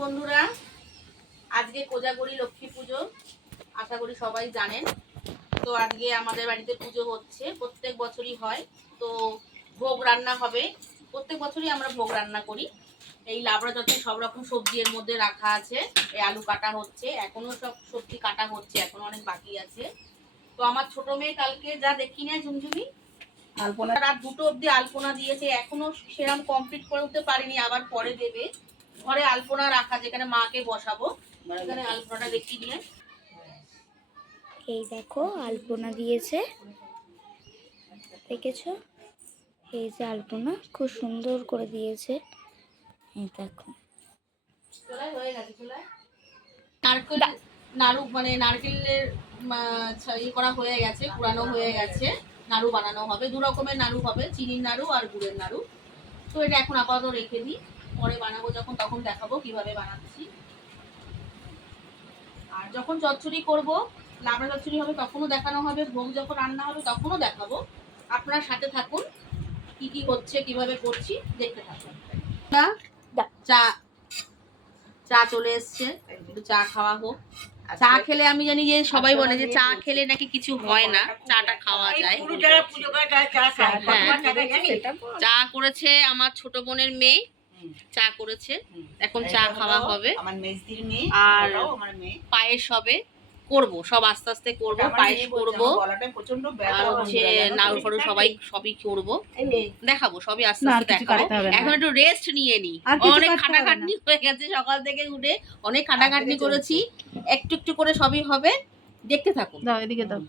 বন্ধুরা, আজকে কোজাগরি লক্ষ্মী পুজো, আশা করি সবাই জানেন। তো আজকে আমাদের বাড়িতে পুজো হচ্ছে, প্রত্যেক বছরই হয়। তো ভোগ রান্না হবে, প্রত্যেক বছরই আমরা ভোগ রান্না করি। এই লাবড়া যত সব রকম সবজি এর মধ্যে রাখা আছে। এই আলু কাটা হচ্ছে, এখনো সব সবজি কাটা হচ্ছে, এখনো অনেক বাকি আছে। তো আমার ছোট মেয়ে কালকে যা দেখি না ঝুমঝুমি আলপনা, রাত 2টো অবধি আলপনা দিয়েছে, এখনো সেরকম কমপ্লিট করতে পারিনি, আবার পরে দেবে। ঘরে আলপনা রাখা, যেখানে মাকে বসাবো, এখানে আলপনাটা দেখিয়ে দিয়ে। এই দেখো আলপনা দিয়েছে, দেখেছো? এই যে আলপনা খুব সুন্দর করে দিয়েছে, এই দেখো। চুলায় হয়ে গেছে, চুলায় নারকেল নাড়ু, মানে নারকেলের ইয়ে করা হয়ে গেছে, পুরানো হয়ে গেছে। নাড়ু বানানো হবে, 2 রকমের নাড়ু হবে, চিনির নাড়ু আর গুড়ের নাড়ু। তো এটা এখন আপাতত রেখে দিই, পরে বানাবো যখন তখন দেখাবো কিভাবে বানাচ্ছি। আর যখন চচ্চড়ি করব, লাবড়া চচ্চড়ি হবে, তখনও দেখানো হবে। ভোগ যখন রান্না হবে তখনও দেখাবো। আপনার সাথে থাকুন, কি কি হচ্ছে, কিভাবে করছি দেখতে থাকুন। চা চা চলে এসছে, একটু চা খাওয়া হোক। চা খেলে আমি জানি যে সবাই বলে যে চা খেলে নাকি কিছু হয় না, চাটা খাওয়া যায়। চা করেছে আমার ছোট বোনের মেয়ে, চা করেছে, এখন চা খাওয়া হবে। আর পায়েস হবে, করবো সব আস্তে আস্তে করবো, পায়েস করবো, আর হচ্ছে নাড়ু ফাড়ু সবই করবো, দেখাবো সবই আস্তে আস্তে দেখাবো। এখন একটু রেস্ট নিয়ে নি, অনেক খাটাখাটনি হয়ে গেছে, সকাল থেকে উঠে অনেক খাটাখাটনি করেছি। একটু একটু করে সবই হবে, দেখতে থাকুন। দাও এদিকে দাও।